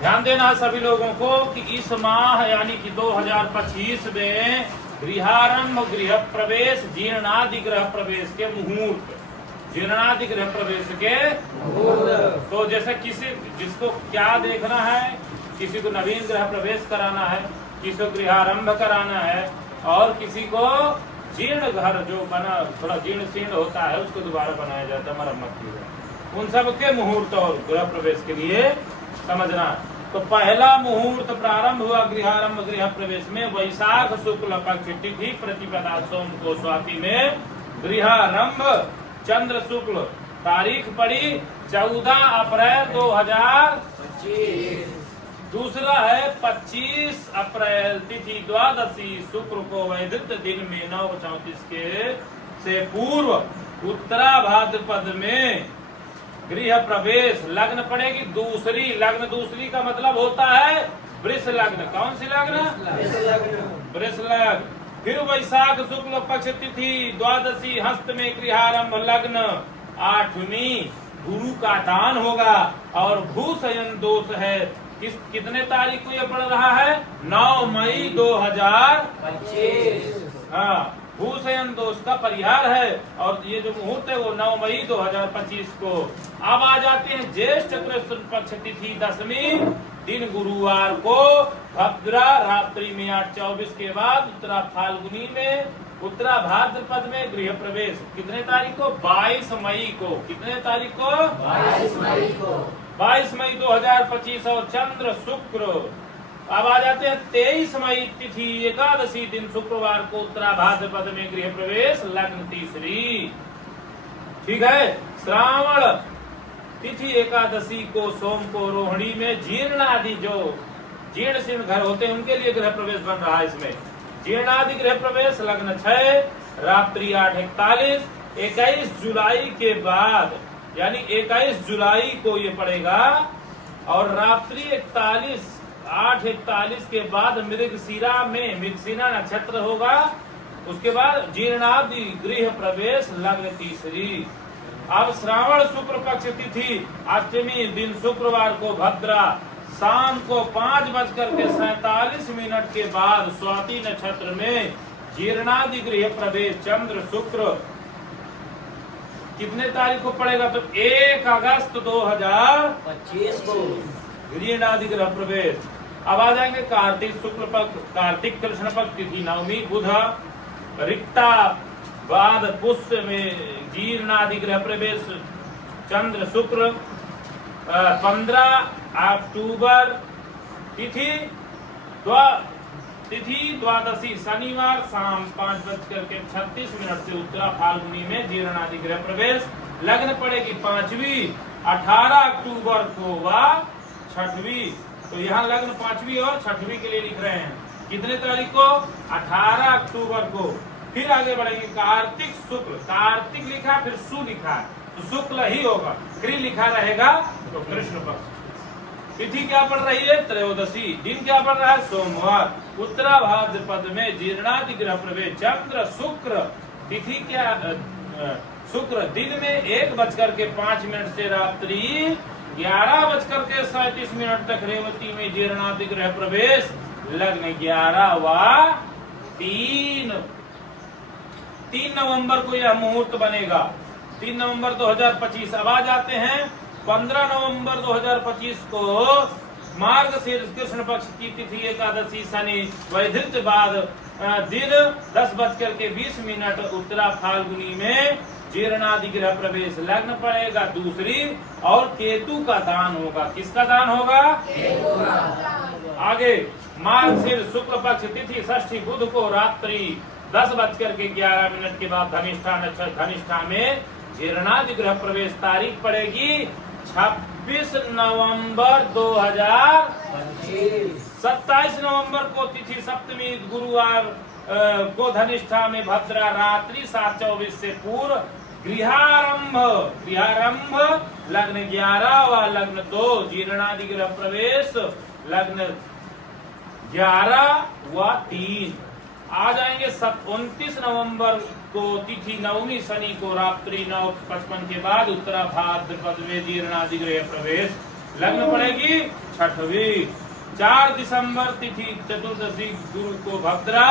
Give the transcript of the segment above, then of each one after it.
ध्यान देना सभी लोगों को कि इस माह यानी कि 2025 में गृहारंभ, गृह प्रवेश, जीर्णादि गृह प्रवेश के मुहूर्त, जीर्णादि गृह प्रवेश के मुहूर्त। तो जैसे किसी जिसको क्या देखना है, किसी को नवीन गृह प्रवेश कराना है, किसी को गृहारंभ कराना है, और किसी को जीर्ण घर जो बना थोड़ा जीर्ण शीर्ण होता है उसको दोबारा बनाया जाता है, मरम्मत की जाए, उन सब के मुहूर्त और गृह प्रवेश के लिए समझना। तो पहला मुहूर्त प्रारंभ हुआ गृहारंभ गृह प्रवेश में वैशाख शुक्ल पक्ष तिथि प्रतिपदा सोम को स्वाति में गृहारंभ, चंद्र शुक्ल, तारीख पड़ी 14 अप्रैल 2025। दूसरा है 25 अप्रैल तिथि द्वादशी शुक्र को वैदिक दिन में 9:34 के से पूर्व उत्तरा भाद्रपद में गृह प्रवेश। लग्न पड़ेगी दूसरी, लग्न दूसरी का मतलब होता है वृष लग्न। कौन सी लग्न? वृष लग्न। फिर वैशाख शुक्ल पक्ष तिथि द्वादशी हस्त में गृहारंभ लग्न 8वीं गुरु का दान होगा और भूशयन दोष है। कितने तारीख को ये पड़ रहा है? 9 मई 2025। हाँ, भूशयन दोष का परिहार है और ये जो मुहूर्त है वो 9 मई 2025 को। अब आ जाते हैं ज्येष्ठ कृष्ण पक्ष तिथि 10वीं दिन गुरुवार को भद्रा रात्रि में 8:24 के बाद उत्तरा फाल्गुनी में उत्तरा भाद्रपद में गृह प्रवेश। कितने तारीख को? 22 मई को। कितने तारीख को? 22 मई को। 22 मई 2025 और चंद्र शुक्र। अब आ जाते हैं 23 मई तिथि एकादशी दिन शुक्रवार को उत्तरा भाद्रपद में गृह प्रवेश लग्न तीसरी। ठीक है। श्रावण तिथि एकादशी को सोम को रोहिणी में जीर्णादि जो जीर्ण शीर्ण घर होते हैं उनके लिए गृह प्रवेश बन रहा है। इसमें जीर्णादि गृह प्रवेश लग्न 6 रात्रि 8:41। 21 जुलाई के बाद यानी 21 जुलाई को ये पड़ेगा और रात्रि 8:41 के बाद मृगशिरा में मृगशिरा नक्षत्र होगा। उसके बाद जीर्णादि गृह प्रवेश लग्न तीसरी। अब श्रावण शुक्र पक्ष तिथि 8वीं दिन शुक्रवार को भद्रा शाम को 5:47 के बाद स्वाति नक्षत्र में जीर्णादि गृह प्रवेश चंद्र शुक्र। कितने तारीख को पड़ेगा? तो 1 अगस्त 2025 को जीर्णादि गृह प्रवेश। अब आ जाएंगे कार्तिक शुक्ल पक्ष, कार्तिक कृष्ण पक्ष तिथि 9वीं बुध रिक्ता बाद पुष्य में जीर्णादि गृह प्रवेश चंद्र शुक्र। 15 अक्टूबर तिथि द्वादशी शनिवार शाम 5:36 से उत्तरा फाल्गुनी में जीर्णादि गृह प्रवेश। लग्न पड़ेगी 5वीं 18 अक्टूबर को व 6वीं। तो यहाँ लग्न 5वीं और 6वीं के लिए लिख रहे हैं। कितने तारीख को? 18 अक्टूबर को। फिर आगे बढ़ेंगे कार्तिक शुक्ल। कार्तिक लिखा फिर सु लिखा तो शुक्ल ही होगा, कृ लिखा रहेगा तो कृष्ण पक्ष। तिथि क्या पड़ रही है? त्रयोदशी। दिन क्या पड़ रहा है? सोमवार। उत्तरा भाद्रपद में जीर्णादि गृह प्रवेश चंद्र शुक्र। तिथि क्या? शुक्र। दिन में 1:05 से रात्रि 11:37 तक रेवती में जीर्णादि गृह प्रवेश लग्न 11 व 3 नवंबर को यह मुहूर्त बनेगा। 3 नवंबर 2025। अब आ जाते हैं 15 नवंबर 2025 को मार्गशीर्ष कृष्ण पक्ष की तिथि एकादशी शनि वैदिक बाद दिन 10:20 उत्तरा फाल्गुनी में जीर्णादि गृह प्रवेश लग्न पड़ेगा दूसरी और केतु का दान होगा। किसका दान होगा? आगे मार्गशीर्ष शुक्ल पक्ष तिथि षष्ठी बुध को रात्रि 10:11 के बाद धनिष्ठा नक्षत्र धनिष्ठा में जीर्णादि गृह प्रवेश। तारीख पड़ेगी 26 नवंबर 2025। 27 नवंबर को तिथि सप्तमी गुरुवार को धनिष्ठा में भद्रा रात्रि 7:24 से पूर्व गृहारंभ लग्न 11 व लग्न 2 जीर्णादि गृह प्रवेश लग्न 11 व 3। आ जाएंगे 29 नवंबर को तिथि 9वीं शनि को रात्रि 9:55 के बाद उत्तरा भाद्रपद में जीर्णादि गृह प्रवेश लग्न पड़ेगी छठवीं। 4 दिसंबर तिथि चतुर्दशी गुरु को भद्रा,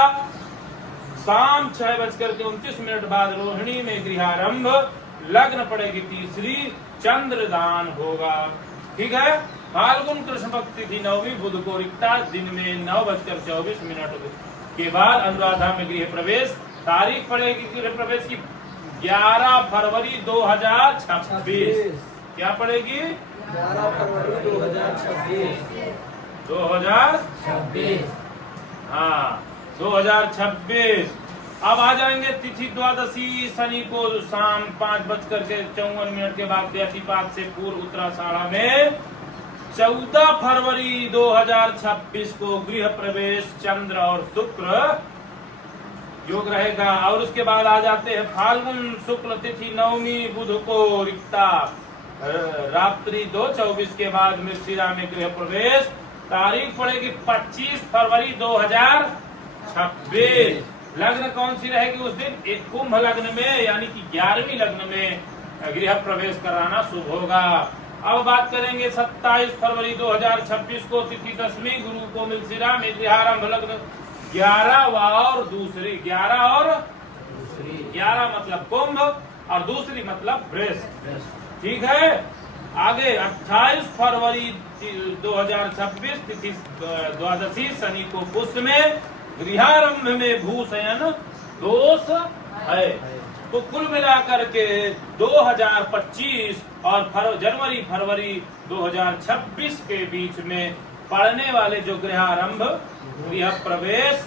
शाम 6:29 बाद रोहिणी में गृहारंभ, लग्न पड़ेगी तीसरी, चंद्रदान होगा। ठीक है। फाल्गुन कृष्ण पक्ष तिथि नवमी बुध को रिक्ता, दिन में 9:24 के बाद अनुराधा में गृह प्रवेश, तारीख पड़ेगी गृह प्रवेश की 11 फरवरी 2026। क्या पड़ेगी? 11 फरवरी 2026। 2026, हाँ 2026। अब आ जाएंगे तिथि द्वादशी शनि को शाम 5:54 के बाद व्यतिपात से पूर्व उत्तराषाढ़ा में 14 फरवरी 2026 को गृह प्रवेश, चंद्र और शुक्र योग रहेगा। और उसके बाद आ जाते हैं फाल्गुन शुक्ल तिथि नवमी बुध को रिक्ता, रात्रि 2:24 के बाद मृगशिरा में गृह प्रवेश, तारीख पड़ेगी 25 फरवरी 2026। लग्न कौन सी रहेगी उस दिन? एक कुंभ लग्न में, यानी कि 11वीं लग्न में गृह प्रवेश कराना शुभ होगा। अब बात करेंगे 27 फरवरी 2026 को तिथि दशमी गुरु को मृगशिरा में गृहारंभ, लग्न 11 और दूसरी, 11 और 11 मतलब कुंभ और दूसरी मतलब वृष। ठीक है। आगे 28 फरवरी 2026 तिथि द्वादशी शनि को पुष्य में गृहारंभ में भूशयन दोष है। तो कुल मिलाकर के 2025 और जनवरी फरवरी 2026 के बीच में पड़ने वाले जो गृहारंभ, गृह प्रवेश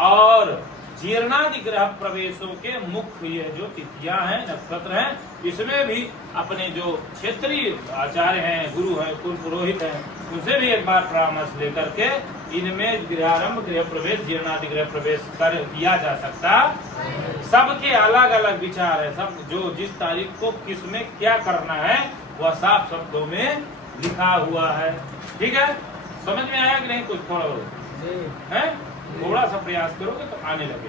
और जीर्णादि ग्रह प्रवेशों के मुख्य ये जो तिथियां हैं, नक्षत्र हैं, इसमें भी अपने जो क्षेत्रीय आचार्य हैं, गुरु हैं, कुल पुरोहित हैं, उनसे भी एक बार परामर्श लेकर के इनमें गृहारंभ, गृह प्रवेश, जीर्णादि ग्रह प्रवेश कर किया जा सकता। सबके अलग अलग विचार है, सब जो जिस तारीख को किस में क्या करना है वह साफ शब्दों में लिखा हुआ है। ठीक है। समझ में आया कि नहीं? कुछ थोड़ा बहुत है, थोड़ा सा प्रयास करोगे तो आने लगे।